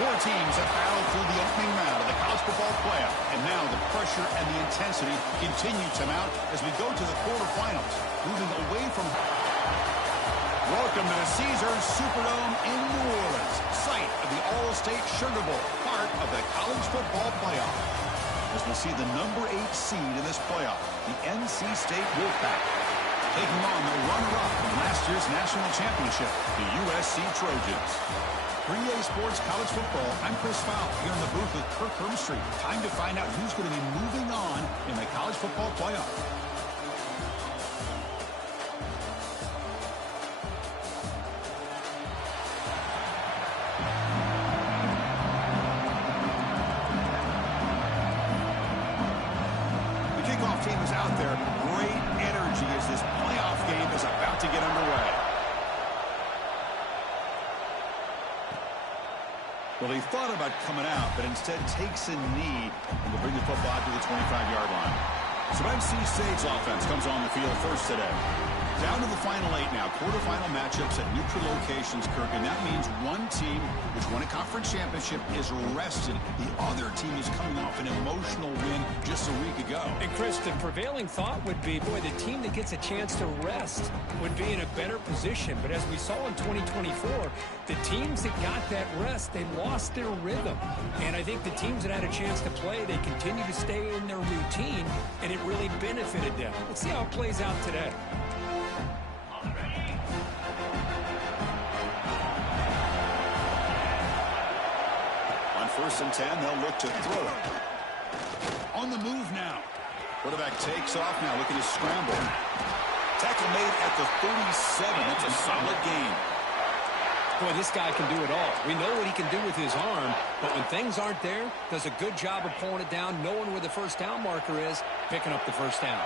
Four teams have battled through the opening round of the college football playoff, and now the pressure and the intensity continue to mount as we go to the quarterfinals, moving away from... Welcome to the Caesars Superdome in New Orleans, site of the All-State Sugar Bowl, part of the college football playoff. As we'll see the number 8 seed in this playoff, the NC State Wolfpack, taking on the runner-up from last year's national championship, the USC Trojans. 3A Sports College Football, I'm Chris Fowle here in the booth with Kirk Hermstreet. Time to find out who's going to be moving on in the college football playoff. The kickoff team is out there. Great energy as this playoff game is about to get underway. Well, he thought about coming out, but instead takes a knee and will bring the football to the 25-yard line. So NC State's offense comes on the field first today. Down to the final 8 now. Quarterfinal matchups at neutral locations, Kirk, and that means one team which won a conference championship is rested. The other team is coming off an emotional win just a week ago. And Chris, the prevailing thought would be, boy, the team that gets a chance to rest would be in a better position. But as we saw in 2024, the teams that got that rest, they lost their rhythm. And I think the teams that had a chance to play, they continue to stay in their routine, and it really benefited them. Let's see how it plays out today. First and 10, they'll look to throw it. On the move now. Quarterback takes off now, looking to scramble. Tackle made at the 37. That's a solid gain. Boy, this guy can do it all. We know what he can do with his arm, but when things aren't there, does a good job of pulling it down, knowing where the first down marker is, picking up the first down.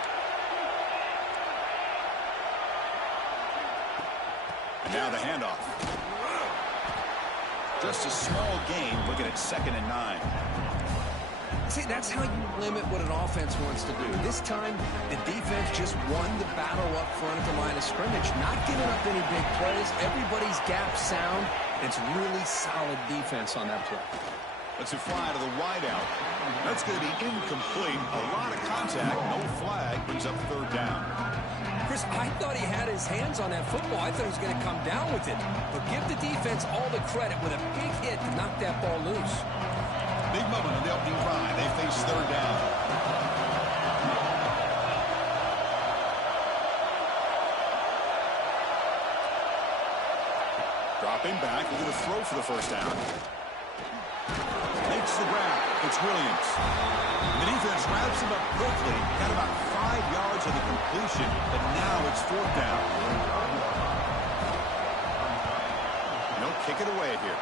And now the handoff. Just a small gain, looking at 2nd and 9. See, that's how you limit what an offense wants to do. This time, the defense just won the battle up front at the line of scrimmage, not giving up any big plays. Everybody's gap sound. It's really solid defense on that play. Let's fly to the wideout. That's going to be incomplete. A lot of contact, no flag, brings up 3rd down. Chris, I thought he had his hands on that football. I thought he was going to come down with it. But give the defense all the credit with a big hit to knock that ball loose. Big moment on the opening drive. They face 3rd down. Dropping back, looking to throw for the first down. Makes the grab. It's Williams. The defense wraps him up quickly. Got about 5 yards of the completion, but now it's 4th down. They'll kick it away here.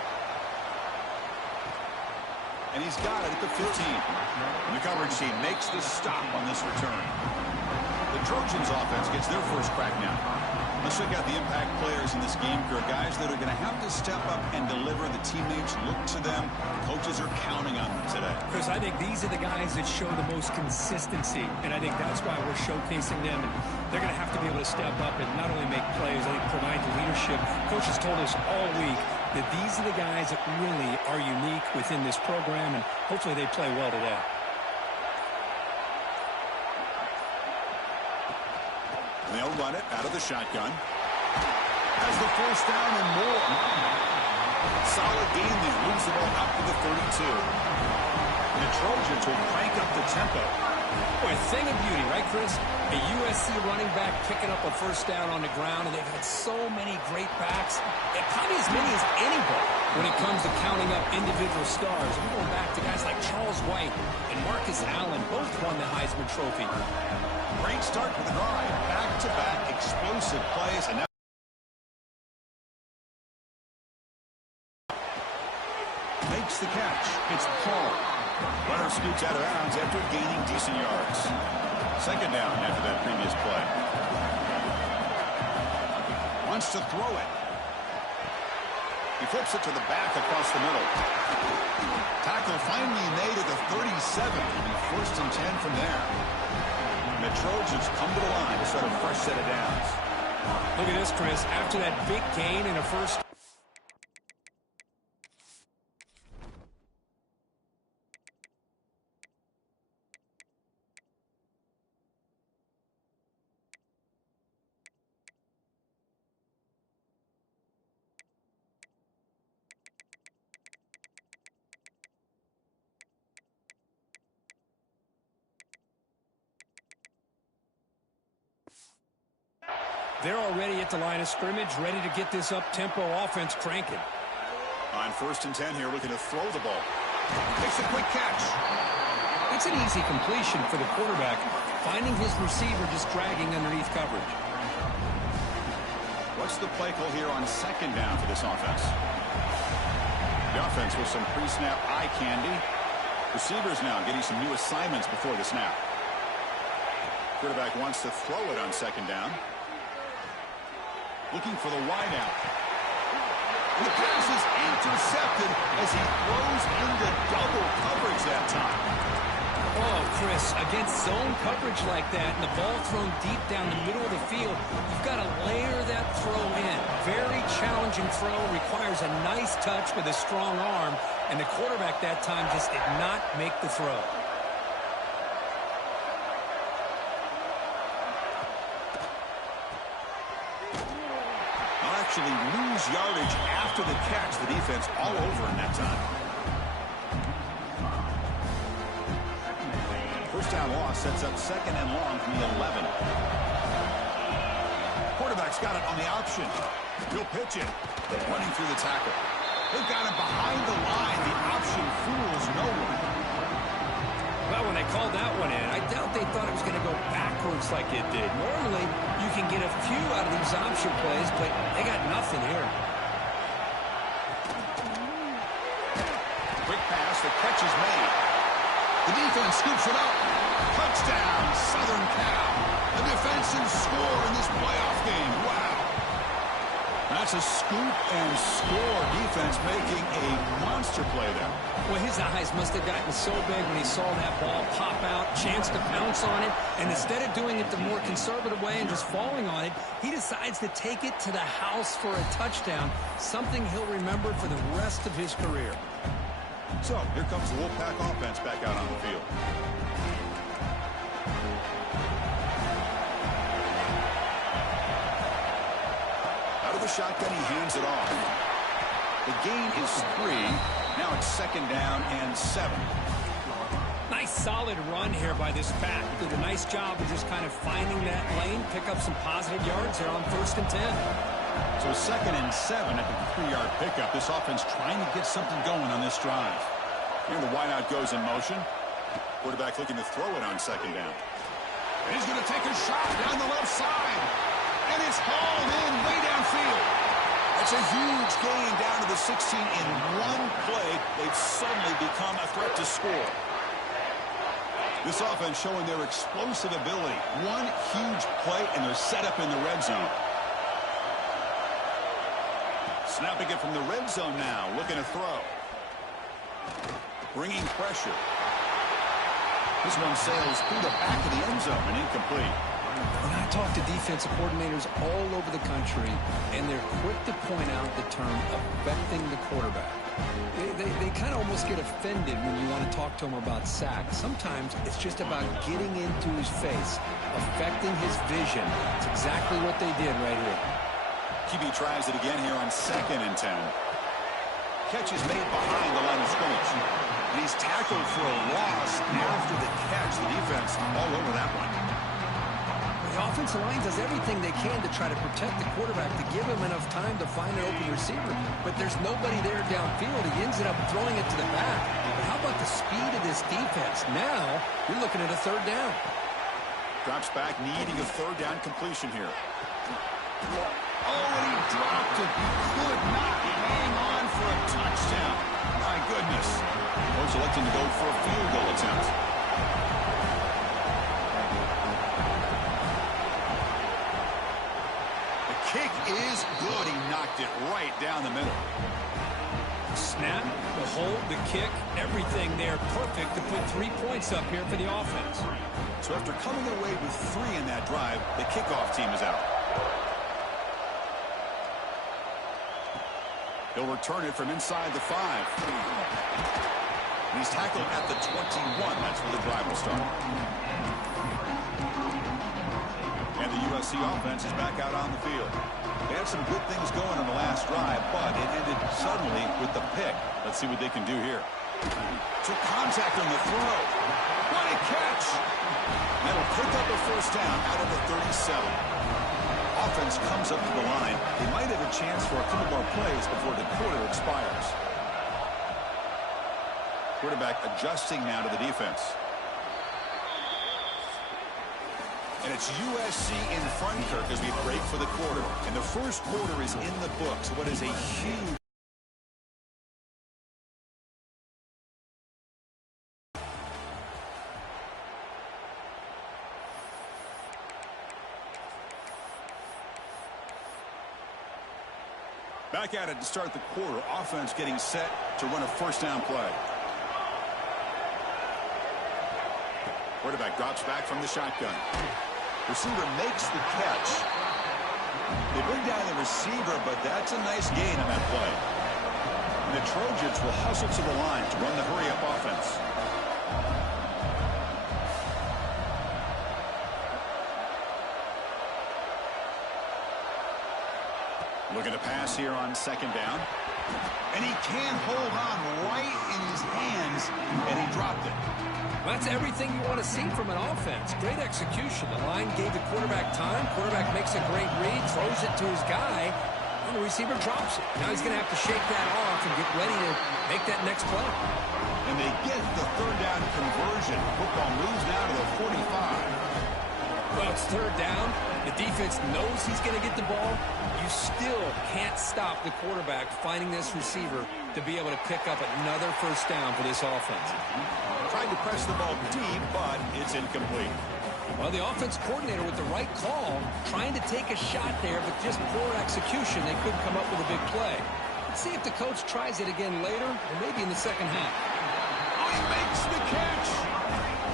And he's got it at the 15. And the coverage team makes the stop on this return. The Trojans offense gets their first crack now. Let's check out the impact players in this game, guys that are going to have to step up and deliver. The teammates look to them. Coaches are counting on them today. Chris, I think these are the guys that show the most consistency, and I think that's why we're showcasing them. And they're going to have to be able to step up and not only make plays, I think provide the leadership. Coaches told us all week that these are the guys that really are unique within this program, and hopefully they play well today. They'll run it out of the shotgun. Has the first down and more. Solid gain there. Moves the ball up to the 32. And the Trojans will crank up the tempo. Boy, a thing of beauty, right, Chris? A USC running back picking up a first down on the ground, and they've had so many great backs, and probably as many as anybody when it comes to counting up individual stars. We're going back to guys like Charles White and Marcus Allen, both won the Heisman Trophy. Great start for the drive. Back-to-back explosive plays, and now makes the catch. It's Paul. Runner scoots out of bounds after gaining decent yards. 2nd down after that previous play. Wants to throw it. He flips it to the back across the middle. Tackle finally made at the 37. And 1st and 10 from there. And the Trojans come to the line to start a fresh set of downs. Look at this, Chris. After that big gain in a first They're already at the line of scrimmage, ready to get this up-tempo offense cranking. On 1st and 10 here, looking to throw the ball. Makes a quick catch. That's an easy completion for the quarterback, finding his receiver just dragging underneath coverage. What's the play call here on 2nd down for this offense? The offense with some pre-snap eye candy. Receivers now getting some new assignments before the snap. Quarterback wants to throw it on 2nd down. Looking for the wide out. The pass is intercepted as he throws into double coverage that time. Oh, Chris, against zone coverage like that and the ball thrown deep down the middle of the field, you've got to layer that throw in. Very challenging throw, requires a nice touch with a strong arm, and the quarterback that time just did not make the throw. Actually lose yardage after the catch. The defense all over in that time. First down loss sets up 2nd and long from the 11. Quarterback's got it on the option. He'll pitch it. Running through the tackle. They've got him behind the line. The option fools no one. Well, when they called that one in, I doubt they thought it was going to go backwards like it did. Normally, you can get a few out of these option plays, but they got nothing here. Quick pass, the catch is made. The defense scoops it up. Touchdown, Southern Cal. A defensive score in this playoff game. Wow. That's a scoop and score. Defense making a monster play there. Well, his eyes must have gotten so big when he saw that ball pop out, chance to pounce on it, and instead of doing it the more conservative way and just falling on it, he decides to take it to the house for a touchdown, something he'll remember for the rest of his career. So, here comes the Wolfpack offense back out on the field. Out of the shotgun, he hands it off. The gain is 3. Now it's 2nd down and 7. Nice solid run here by this pack. Did a nice job of just kind of finding that lane, pick up some positive yards there on 1st and 10. So 2nd and 7 at the 3-yard pickup. This offense trying to get something going on this drive. Here the wideout goes in motion. Quarterback looking to throw it on 2nd down. And he's going to take a shot down the left side. And it's hauled in way downfield. That's a huge gain down to the 16 in one play. They've suddenly become a threat to score. This offense showing their explosive ability. One huge play, and they're set up in the red zone. Snapping it from the red zone now, looking to throw. Bringing pressure. This one sails through the back of the end zone and incomplete. When I talk to defensive coordinators all over the country, and they're quick to point out the term affecting the quarterback. They kind of almost get offended when you want to talk to them about sacks. Sometimes it's just about getting into his face, affecting his vision. It's exactly what they did right here. QB tries it again here on 2nd and 10. Catch is made behind the line of scrimmage. And he's tackled for a loss after the catch. The defense all over that one. The offensive line does everything they can to try to protect the quarterback, to give him enough time to find an open receiver. But there's nobody there downfield. He ends up throwing it to the back. But how about the speed of this defense? Now, you're looking at a 3rd down. Drops back, needing a 3rd down completion here. Oh, and he dropped it. Could not hang on for a touchdown. My goodness. Coach electing to go for a field goal attempt. The kick is good. He knocked it right down the middle. Snap, the hold, the kick, everything there perfect to put 3 points up here for the offense. So after coming away with 3 in that drive, the kickoff team is out. He'll return it from inside the 5. And he's tackled at the 21. That's where the drive will start. And the USC offense is back out on the field. They had some good things going on the last drive, but it ended suddenly with the pick. Let's see what they can do here. Took contact on the throw. What a catch! That'll pick up a 1st down out of the 37. offense comes up to the line, they might have a chance for a couple more plays before the quarter expires. Quarterback adjusting now to the defense. And it's USC in front, Kirk, as we break for the quarter. And the first quarter is in the books. What is a huge... Back at it to start the quarter. Offense getting set to run a first down play. Quarterback drops back from the shotgun. Receiver makes the catch. They bring down the receiver, but that's a nice gain on that play. And the Trojans will hustle to the line to run the hurry-up offense. Looking to pass here on second down. And he can't hold on right in his hands, and he dropped it. Well, that's everything you want to see from an offense. Great execution. The line gave the quarterback time. Quarterback makes a great read, throws it to his guy, and the receiver drops it. Now he's going to have to shake that off and get ready to make that next play. And they get the third down conversion. Football moves now to the 45. Well, it's third down. The defense knows he's going to get the ball. You still can't stop the quarterback finding this receiver to be able to pick up another first down for this offense. Tried to press the ball deep, but it's incomplete. Well, the offense coordinator with the right call, trying to take a shot there, but just poor execution. They couldn't come up with a big play. Let's see if the coach tries it again later, or maybe in the second half. Oh, he makes the catch.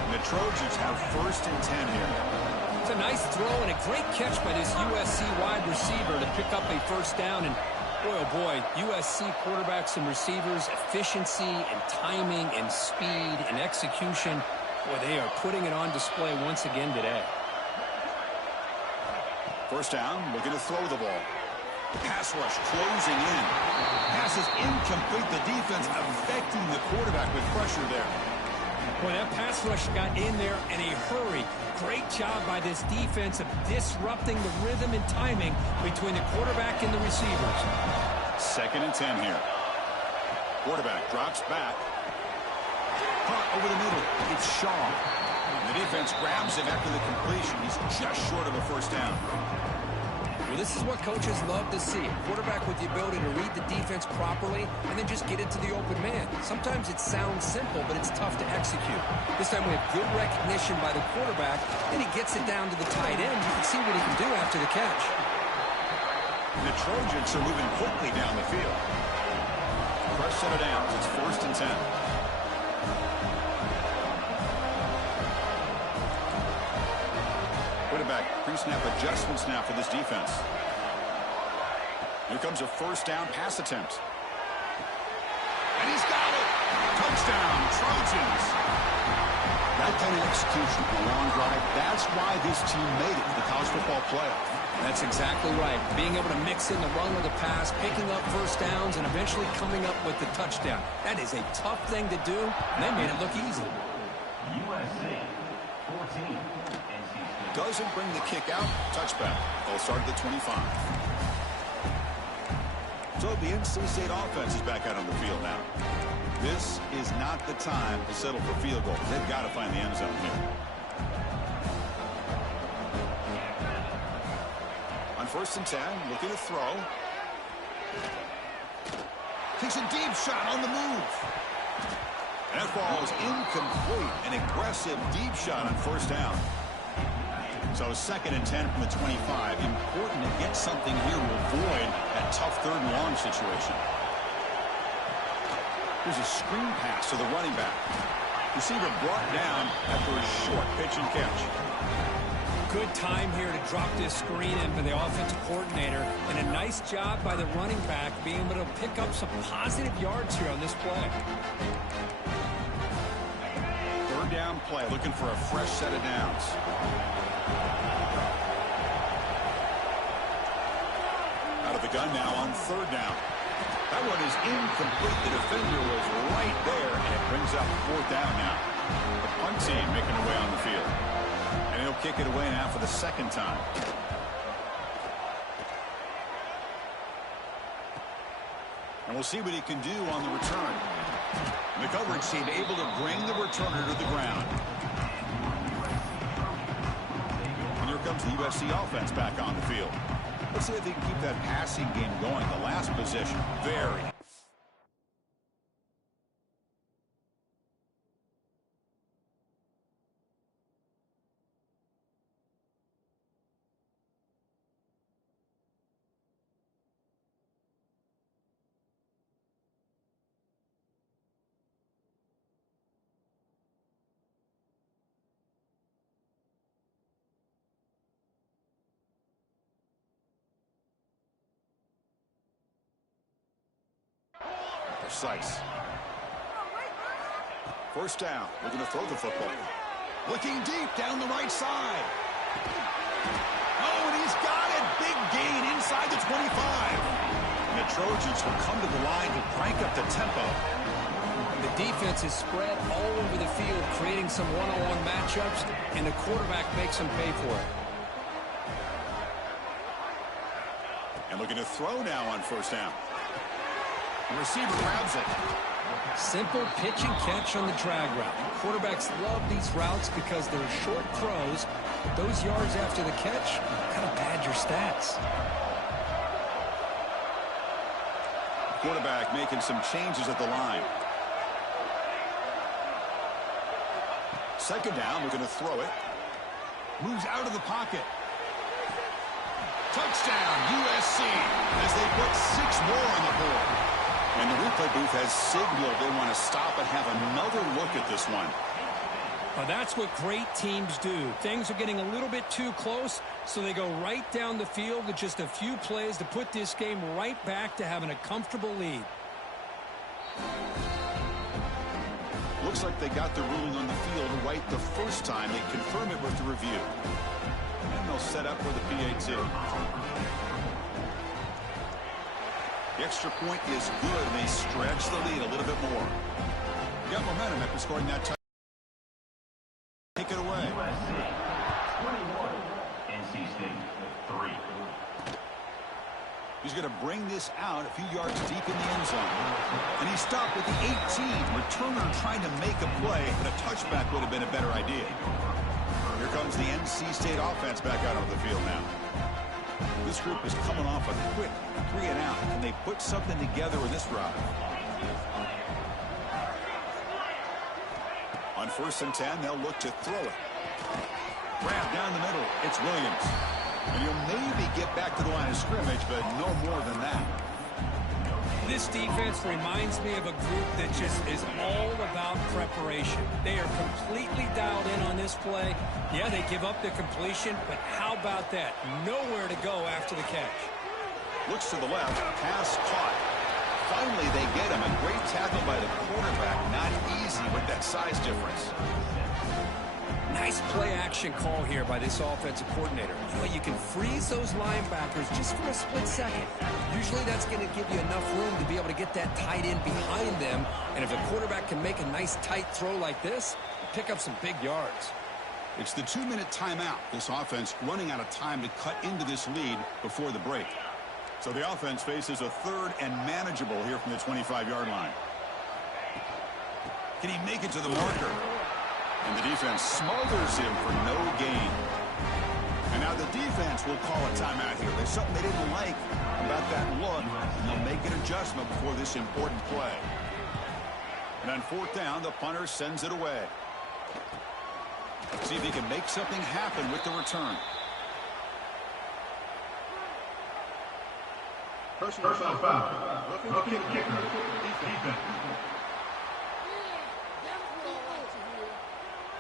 And the Trojans have first and 10 here. It's a nice throw and a great catch by this USC wide receiver to pick up a first down. And boy, oh boy, USC quarterbacks and receivers, efficiency and timing and speed and execution. Boy, they are putting it on display once again today. First down, looking to throw the ball. Pass rush closing in. Pass is incomplete. The defense affecting the quarterback with pressure there. Boy, that pass rush got in there in a hurry. Great job by this defense of disrupting the rhythm and timing between the quarterback and the receivers. Second and 10 here. Quarterback drops back. Caught over the middle. It's Shaw. The defense grabs him after the completion. He's just short of a first down. Well, this is what coaches love to see. A quarterback with the ability to read the defense properly and then just get it to the open man. Sometimes it sounds simple, but it's tough to execute. This time we have good recognition by the quarterback, and he gets it down to the tight end. You can see what he can do after the catch. The Trojans are moving quickly down the field. Fresh set of downs. It's first and 10. Quarterback pre-snap adjustments now for this defense. Here comes a first down pass attempt. And he's got it! Touchdown, Trojans! That kind of execution, a long drive, that's why this team made it to the college football playoff. That's exactly right. Being able to mix in the run with the pass, picking up first downs, and eventually coming up with the touchdown. That is a tough thing to do, and they made it look easy. USC 14. Doesn't bring the kick out. Touchback. They'll start at the 25. So the NC State offense is back out on the field now. This is not the time to settle for field goals. They've got to find the end zone here. On first and 10, looking to throw. Takes a deep shot on the move. And that ball is incomplete. An aggressive deep shot on first down. So second and 10 from the 25. Important to get something here to avoid that tough third and long situation. Here's a screen pass to the running back. Receiver brought down after a short pitch and catch. Good time here to drop this screen in for the offensive coordinator. And a nice job by the running back being able to pick up some positive yards here on this play. Third down play, looking for a fresh set of downs. Out of the gun now on third down. That one is incomplete. The defender was right there, and it brings up fourth down now. The punt team making their way on the field. And he'll kick it away now for the second time. And we'll see what he can do on the return. And the coverage team able to bring the returner to the ground. And here comes the USC offense back on the field. Let's see if they can keep that passing game going. The last possession, very. Precise. First down. Looking to throw the football. Looking deep down the right side. Oh, and he's got it. Big gain inside the 25. And the Trojans will come to the line to crank up the tempo. The defense is spread all over the field, creating some one-on-one matchups, and the quarterback makes them pay for it. And looking to throw now on first down. The receiver grabs it. Simple pitch and catch on the drag route. Quarterbacks love these routes because they're short throws, but those yards after the catch kind of pad your stats. Quarterback making some changes at the line. Second down, looking to throw it. Moves out of the pocket. Touchdown, USC, as they put 6 more on the board. And the replay booth has signaled they want to stop and have another look at this one. Well, that's what great teams do. Things are getting a little bit too close, so they go right down the field with just a few plays to put this game right back to having a comfortable lead. Looks like they got the ruling on the field right the first time. They confirm it with the review. And they'll set up for the PAT. The extra point is good, and they stretch the lead a little bit more. Got momentum after scoring that touchdown. Take it away. USC 21, NC State 3. He's going to bring this out a few yards deep in the end zone. And he stopped with the 18. Returner trying to make a play, but a touchback would have been a better idea. Here comes the NC State offense back out on the field now. This group is coming off a quick 3 and out. Can they put something together in this drive? On 1st and 10, they'll look to throw it. Grab down the middle. It's Williams. And he'll maybe get back to the line of scrimmage, but no more than that. This defense reminds me of a group that just is all about preparation. They are completely dialed in on this play. Yeah, they give up the completion, but how about that? Nowhere to go after the catch. Looks to the left. Pass caught. Finally, they get him. A great tackle by the quarterback. Not easy with that size difference. Nice play-action call here by this offensive coordinator. You can freeze those linebackers just for a split second. Usually that's going to give you enough room to be able to get that tight end behind them. And if the quarterback can make a nice tight throw like this, pick up some big yards. It's the 2-minute timeout. This offense running out of time to cut into this lead before the break. So the offense faces a 3rd and manageable here from the 25-yard line. Can he make it to the marker? And the defense smothers him for no gain. And now the defense will call a timeout here. There's something they didn't like about that look, and they'll make an adjustment before this important play. And on 4th down, the punter sends it away. See if he can make something happen with the return. Personal foul. Looking kicker. Defense.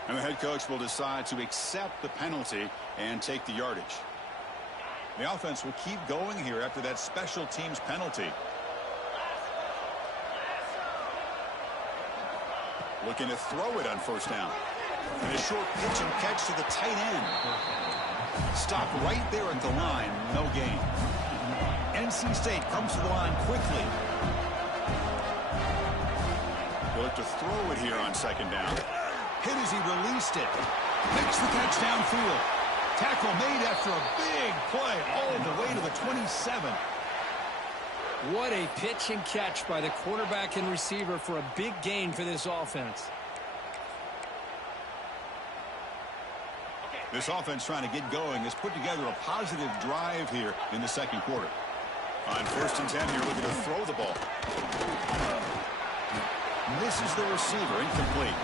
And the head coach will decide to accept the penalty and take the yardage. The offense will keep going here after that special teams penalty. Looking to throw it on 1st down. And a short pitch and catch to the tight end. Stop right there at the line. No gain. NC State comes to the line quickly. They'll look to throw it here on 2nd down. Hit as he released it. Makes the catch downfield. Tackle made after a big play all the way to the 27. What a pitch and catch by the quarterback and receiver for a big gain for this offense. This offense trying to get going has put together a positive drive here in the second quarter. On 1st and 10 here, looking to throw the ball. Misses the receiver, incomplete.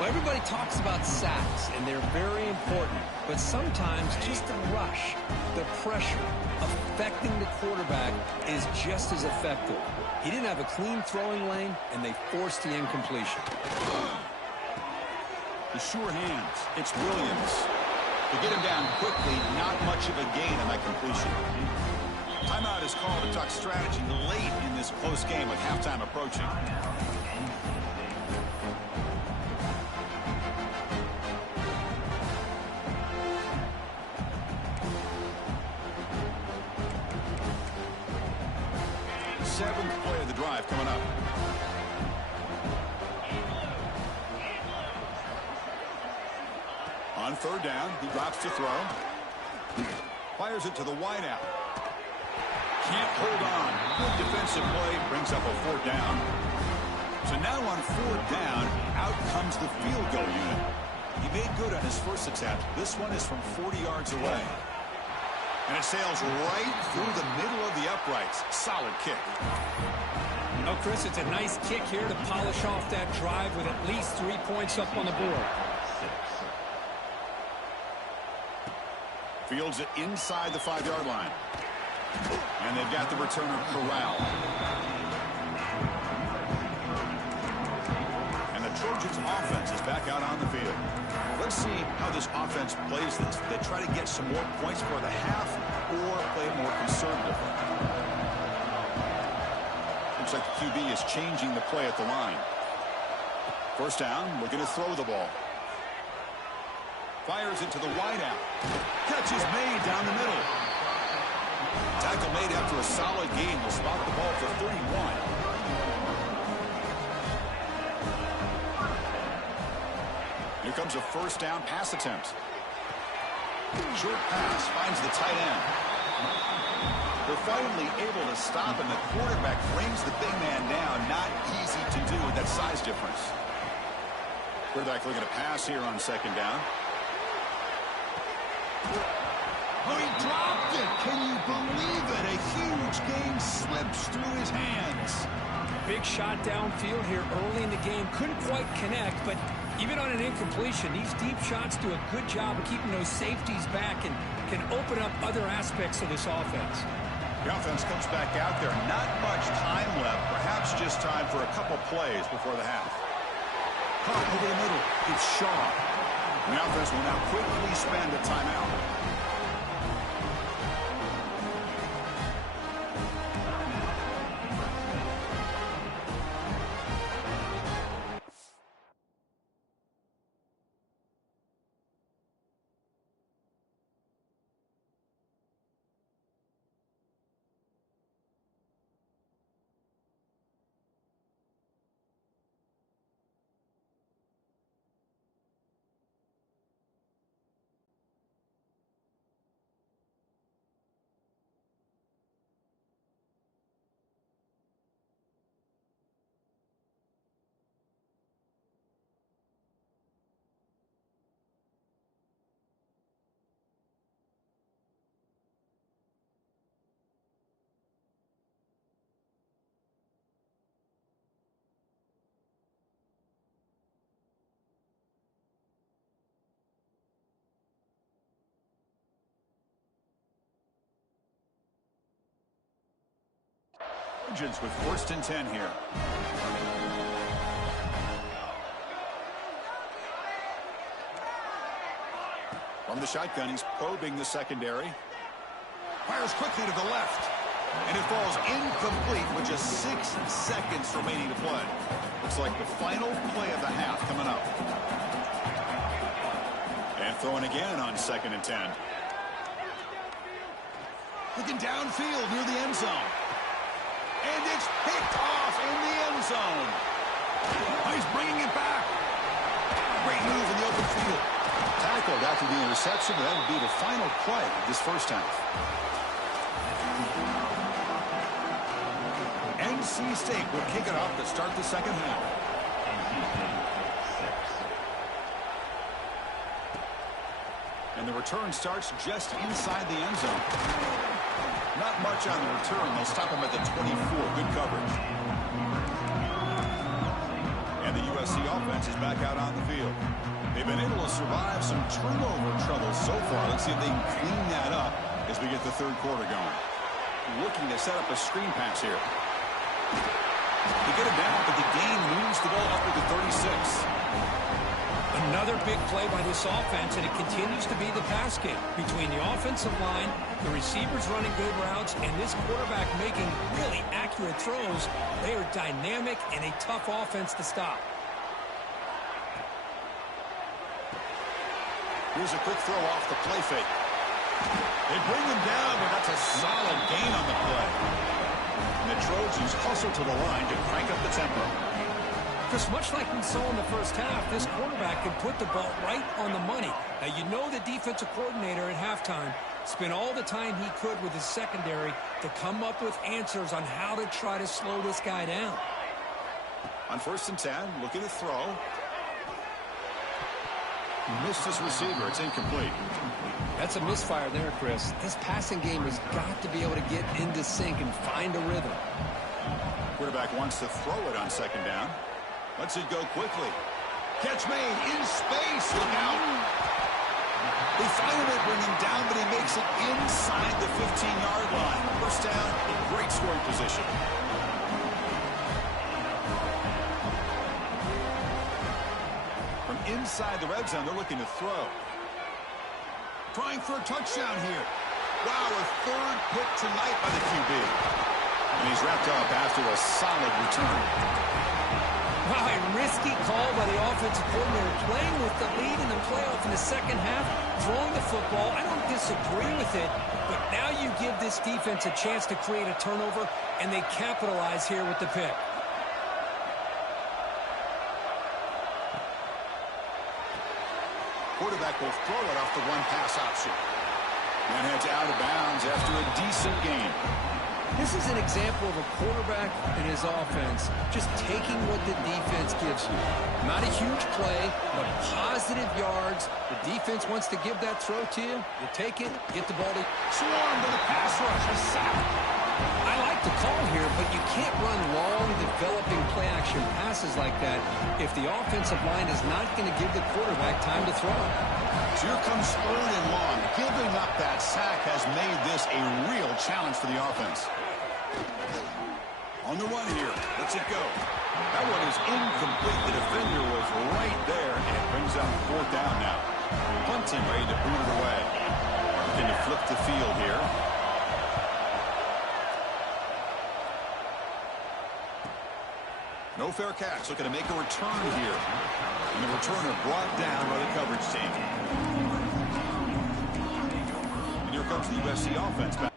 Well, everybody talks about sacks, and they're very important. But sometimes just the rush, the pressure, affecting the quarterback is just as effective. He didn't have a clean throwing lane, and they forced the incompletion. The sure hands. It's Williams. To get him down quickly, not much of a gain on that completion. Timeout is called to talk strategy late in this close game with halftime approaching. Seventh play of the drive coming up. On 3rd down, he drops to throw. Fires it to the wideout. Can't hold on. Good defensive play. Brings up a 4th down. So now on 4th down, out comes the field goal unit. He made good on his first attempt. This one is from 40 yards away. And it sails right through the middle of the uprights. Solid kick. Oh, Chris, it's a nice kick here to polish off that drive with at least 3 points up on the board. Fields it inside the 5-yard line. And they've got the returner corralled. And the Trojans' offense is back out on the field. Let's see how this offense plays this. They try to get some more points for the half or play more conservatively. Looks like the QB is changing the play at the line. 1st down, looking to throw the ball. Fires it to the wideout. Catch is made down the middle. Tackle made after a solid gain. Will spot the ball for 31. Here comes a 1st down pass attempt. Short pass finds the tight end. They're finally able to stop him. The quarterback brings the big man down. Not easy to do with that size difference. Quarterback looking to pass here on 2nd down. Oh, he dropped it. Can you believe it? A huge gain slips through his hands. Big shot downfield here early in the game. Couldn't quite connect, but even on an incompletion, these deep shots do a good job of keeping those safeties back and can open up other aspects of this offense. The offense comes back out there. Not much time left. Perhaps just time for a couple plays before the half. Caught over the middle. It's Shaw. The offense will now quickly spend a timeout. Trojans with 1st and 10 here. From the shotgun, he's probing the secondary. Fires quickly to the left. And it falls incomplete with just 6 seconds remaining to play. Looks like the final play of the half coming up. And throwing again on 2nd and 10. Looking downfield near the end zone. And it's picked off in the end zone. He's bringing it back. Great move in the open field. Tackled after the interception. That would be the final play of this first half. NC State will kick it off to start the second half. NC State 6. And the return starts just inside the end zone. Not much on the return. They'll stop him at the 24. Good coverage. And the USC offense is back out on the field. They've been able to survive some turnover trouble so far. Let's see if they can clean that up as we get the third quarter going. Looking to set up a screen pass here. They get it down, but the gain moves the ball up to the 36. Another big play by this offense, and it continues to be the pass game between the offensive line, the receivers running good routes, and this quarterback making really accurate throws. They are dynamic and a tough offense to stop. Here's a quick throw off the play fake. They bring him down, but that's a solid gain on the play. And the Trojans hustle to the line to crank up the tempo. Just much like we saw in the first half, this quarterback can put the ball right on the money. Now, you know the defensive coordinator at halftime spent all the time he could with his secondary to come up with answers on how to try to slow this guy down. On 1st and 10, looking to throw. Missed his receiver. It's incomplete. That's a misfire there, Chris. This passing game has got to be able to get into sync and find a rhythm. Quarterback wants to throw it on 2nd down. Lets it go quickly. Catch made in space. Look out. They finally bring him down, but he makes it inside the 15-yard line. First down, in great scoring position. From inside the red zone, they're looking to throw. Trying for a touchdown here. Wow, a third pick tonight by the QB. And he's wrapped up after a solid return. Wow, a risky call by the offensive coordinator, playing with the lead in the playoff in the second half, throwing the football. I don't disagree with it, but now you give this defense a chance to create a turnover, and they capitalize here with the pick. Quarterback will throw it off the one-pass option. And heads out of bounds after a decent gain. This is an example of a quarterback and his offense just taking what the defense gives you. Not a huge play, but positive yards. The defense wants to give that throw to you. You take it, get the ball to... Swarm to the pass rush. A sack. I like the call here, but you can't run long, developing play-action passes like that if the offensive line is not going to give the quarterback time to throw. So here comes 3rd and long. Giving up that sack has made this a real challenge for the offense. On the run here. Let's it go. That one is incomplete. The defender was right there, and it brings up 4th down now. Punting ready to boot it away. Looking to flip the field here. No fair catch. Looking to make a return here. And the returner brought down by the coverage team. And here comes the USC offense back.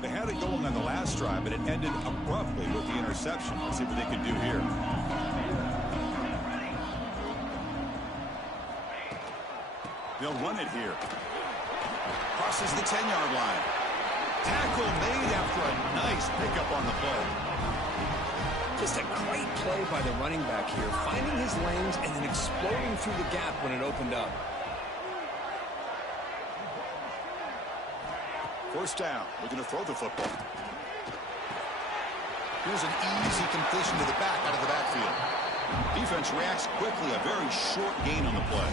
They had it going on the last drive, but it ended abruptly with the interception. Let's see what they can do here. They'll run it here. Crosses the 10-yard line. Tackle made after a nice pickup on the play. Just a great play by the running back here, finding his lanes and then exploding through the gap when it opened up. 1st down. We're going to throw the football. Here's an easy completion to the back out of the backfield. Defense reacts quickly. A very short gain on the play.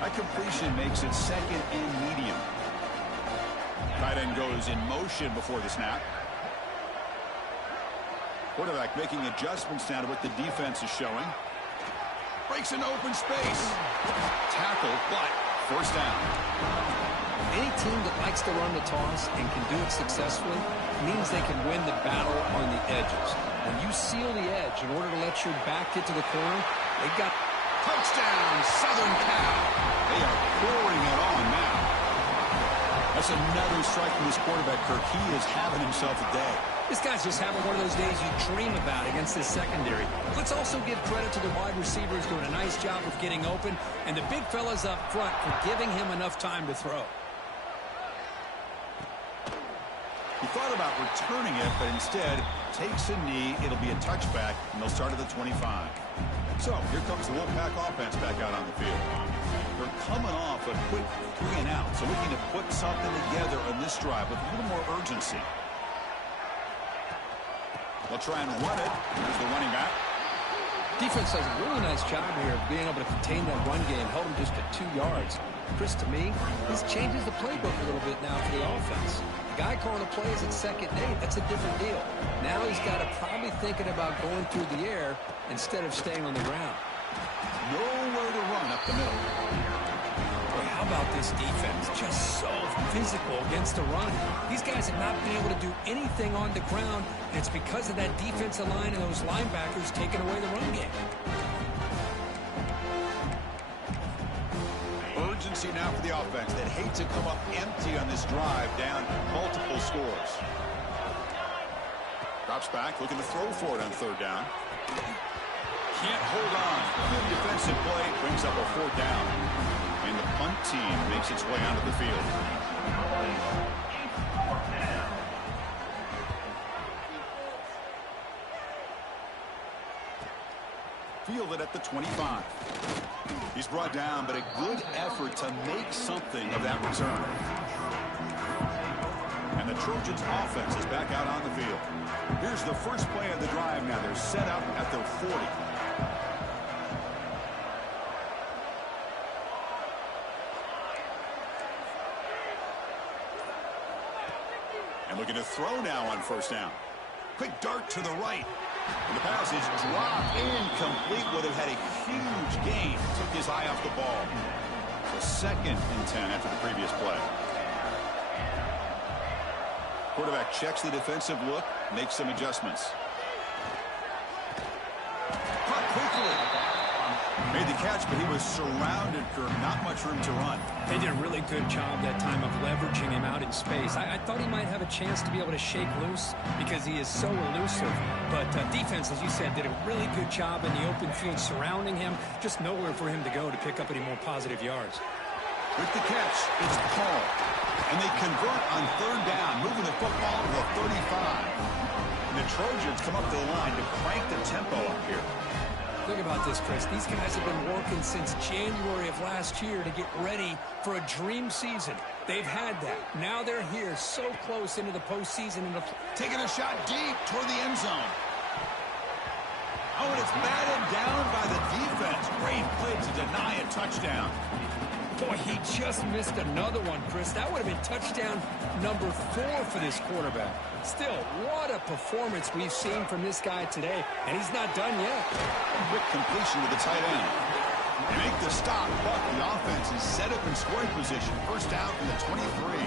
That completion makes it second and medium. Tight end goes in motion before the snap. Quarterback making adjustments now to what the defense is showing. Breaks into open space. Tackle, but first down. Any team that likes to run the toss and can do it successfully means they can win the battle on the edges. When you seal the edge in order to let your back get to the corner, they've got Touchdown, Southern Cal. They are pouring it on now. That's another strike from this quarterback, Kirk. He is having himself a day. This guy's just having one of those days you dream about against this secondary. Let's also give credit to the wide receivers doing a nice job of getting open, and the big fellas up front for giving him enough time to throw. He thought about returning it, but instead takes a knee. It'll be a touchback, and they'll start at the 25. So here comes the Wolfpack offense back out on the field. They're coming off a quick 3-and-out, so looking to put something together on this drive with a little more urgency. They'll try and run it. Here's the running back. Defense does a really nice job here of being able to contain that run game, held him just at 2 yards. Chris, to me, this changes the playbook a little bit now for the offense. The guy calling the plays at 2nd and 8, that's a different deal. Now he's got to probably thinking about going through the air instead of staying on the ground. Nowhere to run up the middle. Boy, how about this defense? Just so physical against the run. These guys have not been able to do anything on the ground, and it's because of that defensive line and those linebackers taking away the run game. Urgency now for the offense that hate to come up empty on this drive, down multiple scores. Drops back, looking to throw for it on 3rd down. Can't hold on. Good defensive play, brings up a 4th down. And the punt team makes its way onto the field. Field it at the 25. He's brought down, but a good effort to make something of that return. And the Trojans offense is back out on the field. Here's the first play of the drive now. They're set up at their 40. And looking to throw now on 1st down. Quick dart to the right. And the pass is dropped incomplete. Would have had a huge gain. Took his eye off the ball. So 2nd and 10 after the previous play. Quarterback checks the defensive look, makes some adjustments. Caught quickly. Made the catch, but he was surrounded, Kirk. Not much room to run. They did a really good job that time of leveraging him out in space. I thought he might have a chance to be able to shake loose because he is so elusive. But defense, as you said, did a really good job in the open field surrounding him. Just nowhere for him to go to pick up any more positive yards. With the catch, it's Paul. And they convert on 3rd down, moving the football to the 35. And the Trojans come up to the line to crank the tempo up here. Think about this, Chris. These guys have been working since January of last year to get ready for a dream season. They've had that. Now they're here so close into the postseason. Taking a shot deep toward the end zone. Oh, and it's batted down by the defense. Great play to deny a touchdown. Boy, he just missed another one, Chris. That would have been touchdown number 4 for this quarterback. Still, what a performance we've seen from this guy today, and he's not done yet. A quick completion to the tight end. They make the stop, but the offense is set up in scoring position. 1st down from the 23.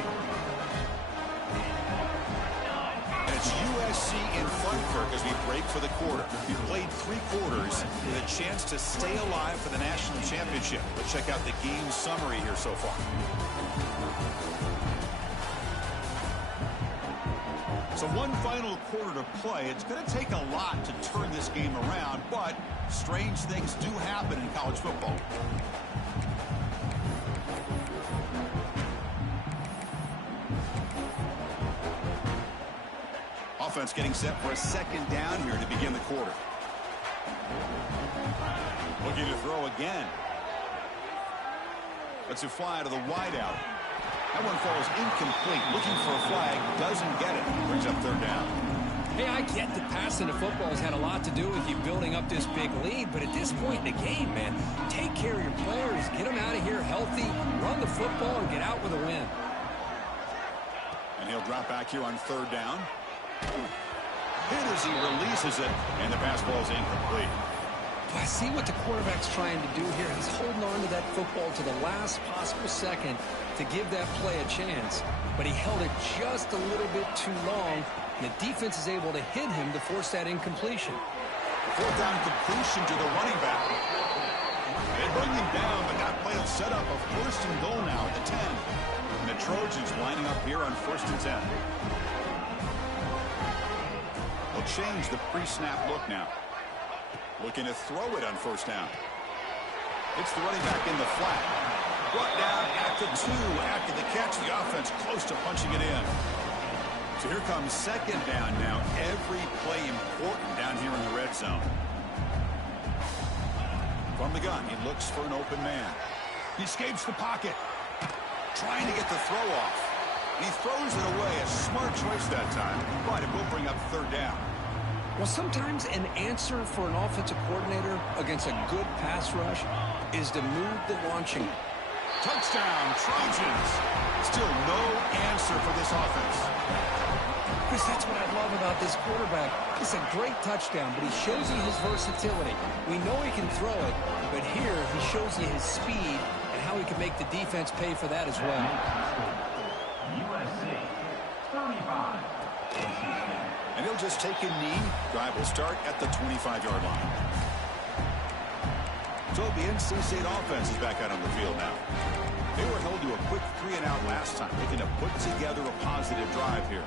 And it's USC in front, Kirk, as we break for the quarter. We played 3 quarters with a chance to stay alive for the national championship. Let's check out the game summary here so far. So one final quarter to play. It's going to take a lot to turn this game around, but strange things do happen in college football. Offense getting set for a 2nd down here to begin the quarter. Looking to throw again. Lets it fly to the wideout. That one falls incomplete. Looking for a flag. Doesn't get it. Brings up 3rd down. Hey, I get that passing the football has had a lot to do with you building up this big lead, but at this point in the game, man, take care of your players, get them out of here healthy, run the football, and get out with a win. And he'll drop back here on third down. Hit as he releases it, and the pass ball is incomplete. I see what the quarterback's trying to do here. He's holding on to that football to the last possible second to give that play a chance, but he held it just a little bit too long, and the defense is able to hit him to force that incompletion. Fourth down completion to the running back. They bring him down, but that play will set up a first and goal now at the 10. And the Trojans lining up here on first and 10. They'll change the pre-snap look now. Looking to throw it on first down. It's the running back in the flat. Brought down at the 2 after the catch. The offense close to punching it in. So here comes second down now. Every play important down here in the red zone. From the gun, he looks for an open man. He escapes the pocket. Trying to get the throw off. He throws it away. A smart choice that time. But it will bring up third down. Well, sometimes an answer for an offensive coordinator against a good pass rush is to move the launching. Touchdown, Trojans. Still no answer for this offense. Chris, that's what I love about this quarterback. It's a great touchdown, but he shows you his versatility. We know he can throw it, but here he shows you his speed and how he can make the defense pay for that as well. USC 35. And he'll just take a knee. Drive will start at the 25-yard line. So the NC State offense is back out on the field now. They were held to a quick 3-and-out last time, looking to put together a positive drive here.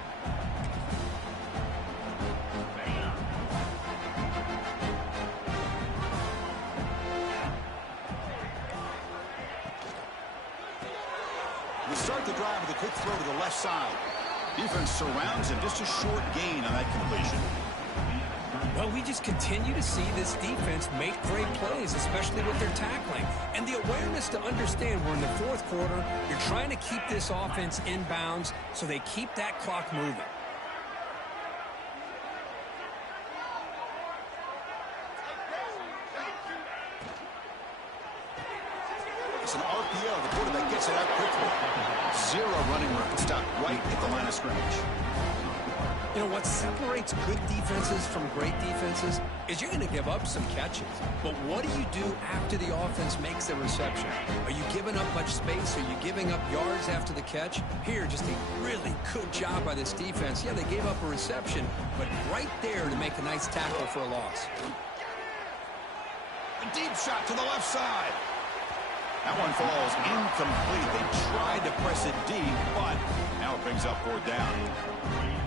We start the drive with a quick throw to the left side. Defense surrounds him, just a short gain on that completion. Well, we just continue to see this defense make great plays, especially with their tackling. And the awareness to understand we're in the fourth quarter, you're trying to keep this offense in bounds so they keep that clock moving. It's an RPO. The quarterback gets it out quickly. Zero running room. Stopped right at the line of scrimmage. You know, what separates good defenses from great defenses is you're going to give up some catches. But what do you do after the offense makes the reception? Are you giving up much space? Are you giving up yards after the catch? Here, just a really good job by this defense. Yeah, they gave up a reception, but right there to make a nice tackle for a loss. A deep shot to the left side. That one falls incomplete. They tried to press it deep, but now it brings up fourth down.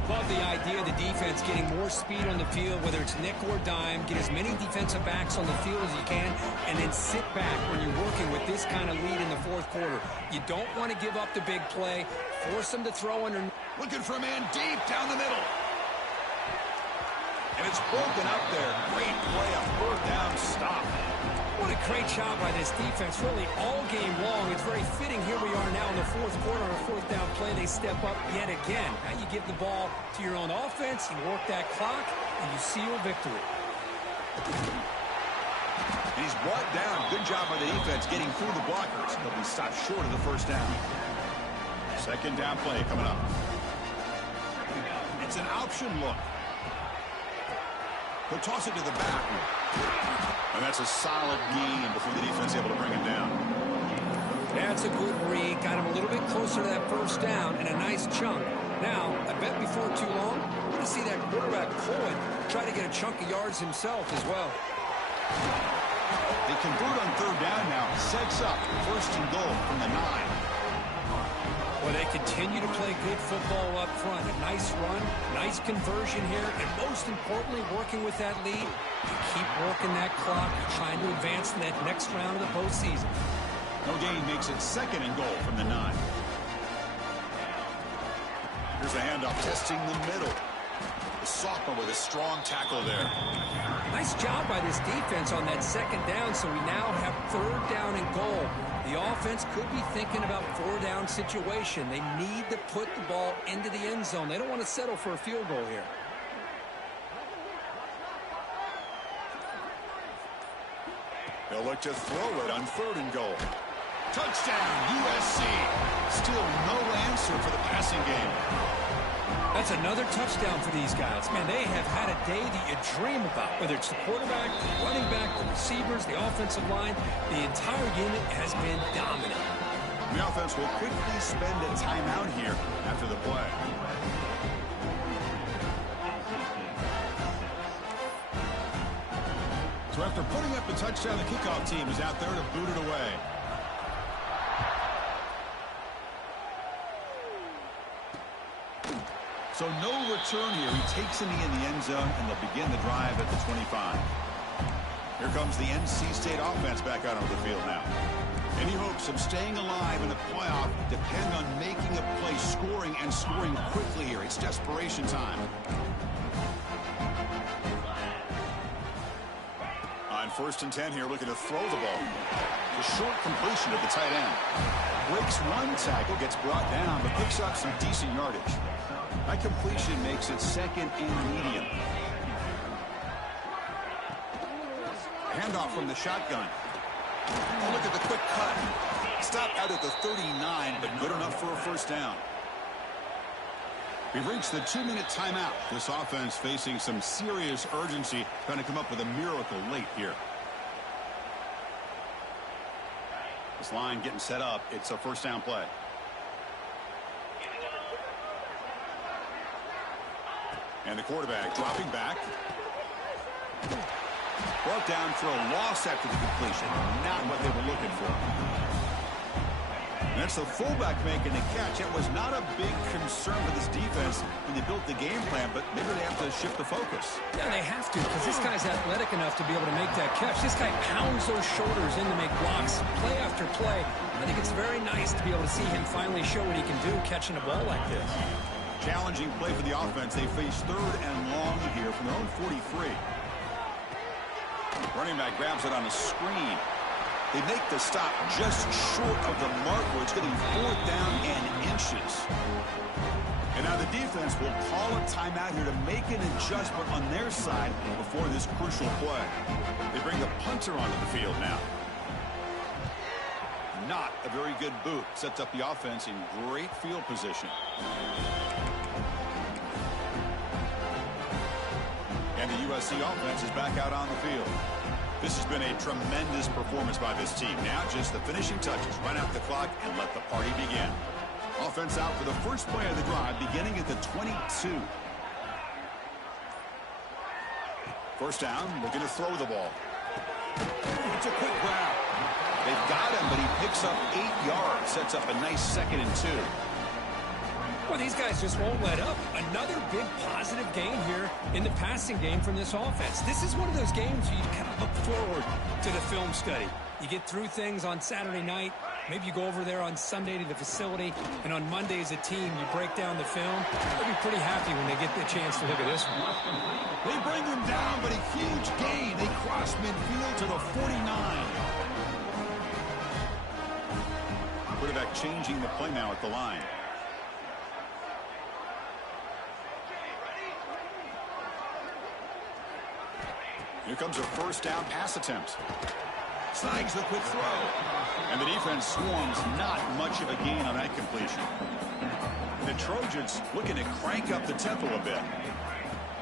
Love the idea of the defense getting more speed on the field, whether it's nickel or dime, get as many defensive backs on the field as you can, and then sit back when you're working with this kind of lead in the fourth quarter. You don't want to give up the big play. Force them to throw under. Looking for a man deep down the middle. And it's broken up there. Great play, a fourth down stop. What a great job by this defense, really all game long. It's very fitting. Here we are now in the fourth quarter on a fourth down play. They step up yet again. Now you give the ball to your own offense, you work that clock, and you seal victory. And he's brought down. Good job by the defense getting through the blockers. But he stopped short of the first down. Second down play coming up. It's an option look. He'll toss it to the back. And that's a solid gain before the defense able to bring him down. That's a good read. Got him a little bit closer to that first down and a nice chunk. Now, I bet before too long, we're going to see that quarterback pull it, try to get a chunk of yards himself as well. They convert on third down now. Sets up first and goal from the 9. Well, they continue to play good football up front. A nice run, nice conversion here, and most importantly, working with that lead, you keep working that clock, trying to advance to that next round of the postseason. No gain makes it second and goal from the 9. Here's a handoff testing the middle. The sophomore with a strong tackle there. Nice job by this defense on that second down, so we now have third down and goal. The offense could be thinking about four-down situation. They need to put the ball into the end zone. They don't want to settle for a field goal here. They'll look to throw it on 3rd and goal. Touchdown, USC. Still no answer for the passing game. That's another touchdown for these guys. Man, they have had a day that you dream about. Whether it's the quarterback, the running back, the receivers, the offensive line, the entire unit has been dominant. The offense will quickly spend a timeout here after the play. So after putting up the touchdown, the kickoff team is out there to boot it away. So no return here. He takes it in the end zone, and they'll begin the drive at the 25. Here comes the NC State offense back out onto the field now. Any hopes of staying alive in the playoff depend on making a play, scoring, and scoring quickly here. It's desperation time. On 1st and 10 here, looking to throw the ball. The short completion of the tight end. Breaks one tackle, gets brought down, but picks up some decent yardage. That completion makes it 2nd and medium. Handoff from the shotgun. Oh, look at the quick cut. Stopped out at the 39, but good enough for a 1st down. We've reached the 2-minute timeout. This offense facing some serious urgency, trying to come up with a miracle late here. This line getting set up. It's a 1st down play. And the quarterback dropping back. Brought down for a loss after the completion. Not what they were looking for. And that's the fullback making the catch. It was not a big concern for this defense when they built the game plan, but maybe they have to shift the focus. Yeah, they have to, because this guy's athletic enough to be able to make that catch. This guy pounds those shoulders in to make blocks play after play. I think it's very nice to be able to see him finally show what he can do catching a ball like this. Challenging play for the offense. They face 3rd and long here from their own 43. Running back grabs it on a screen. They make the stop just short of the mark where it's getting 4th down and inches. And now the defense will call a timeout here to make an adjustment on their side before this crucial play. They bring the punter onto the field now. Not a very good boot. Sets up the offense in great field position. And the USC offense is back out on the field. This has been a tremendous performance by this team. Now just the finishing touches. Run out the clock and let the party begin. Offense out for the first play of the drive, beginning at the 22. 1st down, looking to throw the ball. It's a quick grab. They've got him, but he picks up 8 yards. Sets up a nice 2nd and 2. Well, these guys just won't let up. Another big positive game here in the passing game from this offense. This is one of those games you kind of look forward to the film study. You get through things on Saturday night. Maybe you go over there on Sunday to the facility, and on Monday as a team, you break down the film. They'll be pretty happy when they get the chance to look at this one. They bring him down, but a huge gain. They cross midfield to the 49. Quarterback changing the play now at the line. Here comes a 1st down pass attempt. Snags the quick throw. And the defense swarms. Not much of a gain on that completion. The Trojans looking to crank up the tempo a bit.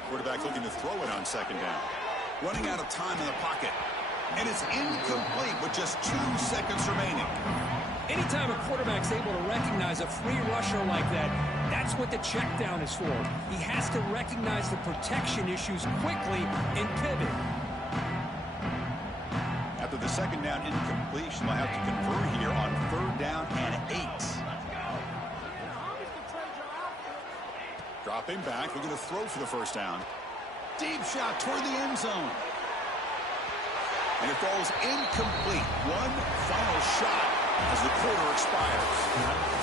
Quarterback looking to throw it on 2nd down. Running out of time in the pocket. And it's incomplete with just 2 seconds remaining. Anytime a quarterback's able to recognize a free rusher like that, that's what the check down is for. He has to recognize the protection issues quickly and pivot. After the 2nd down incompletion, they'll have to convert here on 3rd down and 8. Dropping back, looking to throw for the 1st down. Deep shot toward the end zone. And it falls incomplete. One final shot. as the quarter expires.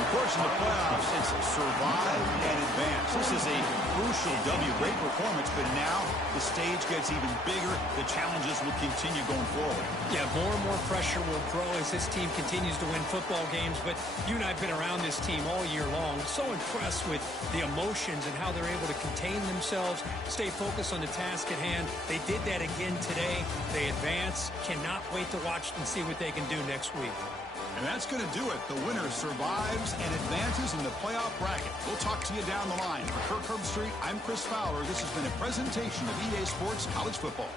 Of course, in the playoffs, it's survive and advance. This is a crucial W. Great performance, but now the stage gets even bigger. The challenges will continue going forward. Yeah, more and more pressure will grow as this team continues to win football games. But you and I have been around this team all year long. So impressed with the emotions and how they're able to contain themselves, stay focused on the task at hand. They did that again today. They advance. Cannot wait to watch and see what they can do next week. And that's going to do it. The winner survives and advances in the playoff bracket. We'll talk to you down the line. For Kirk Herbstreit, I'm Chris Fowler. This has been a presentation of EA Sports College Football.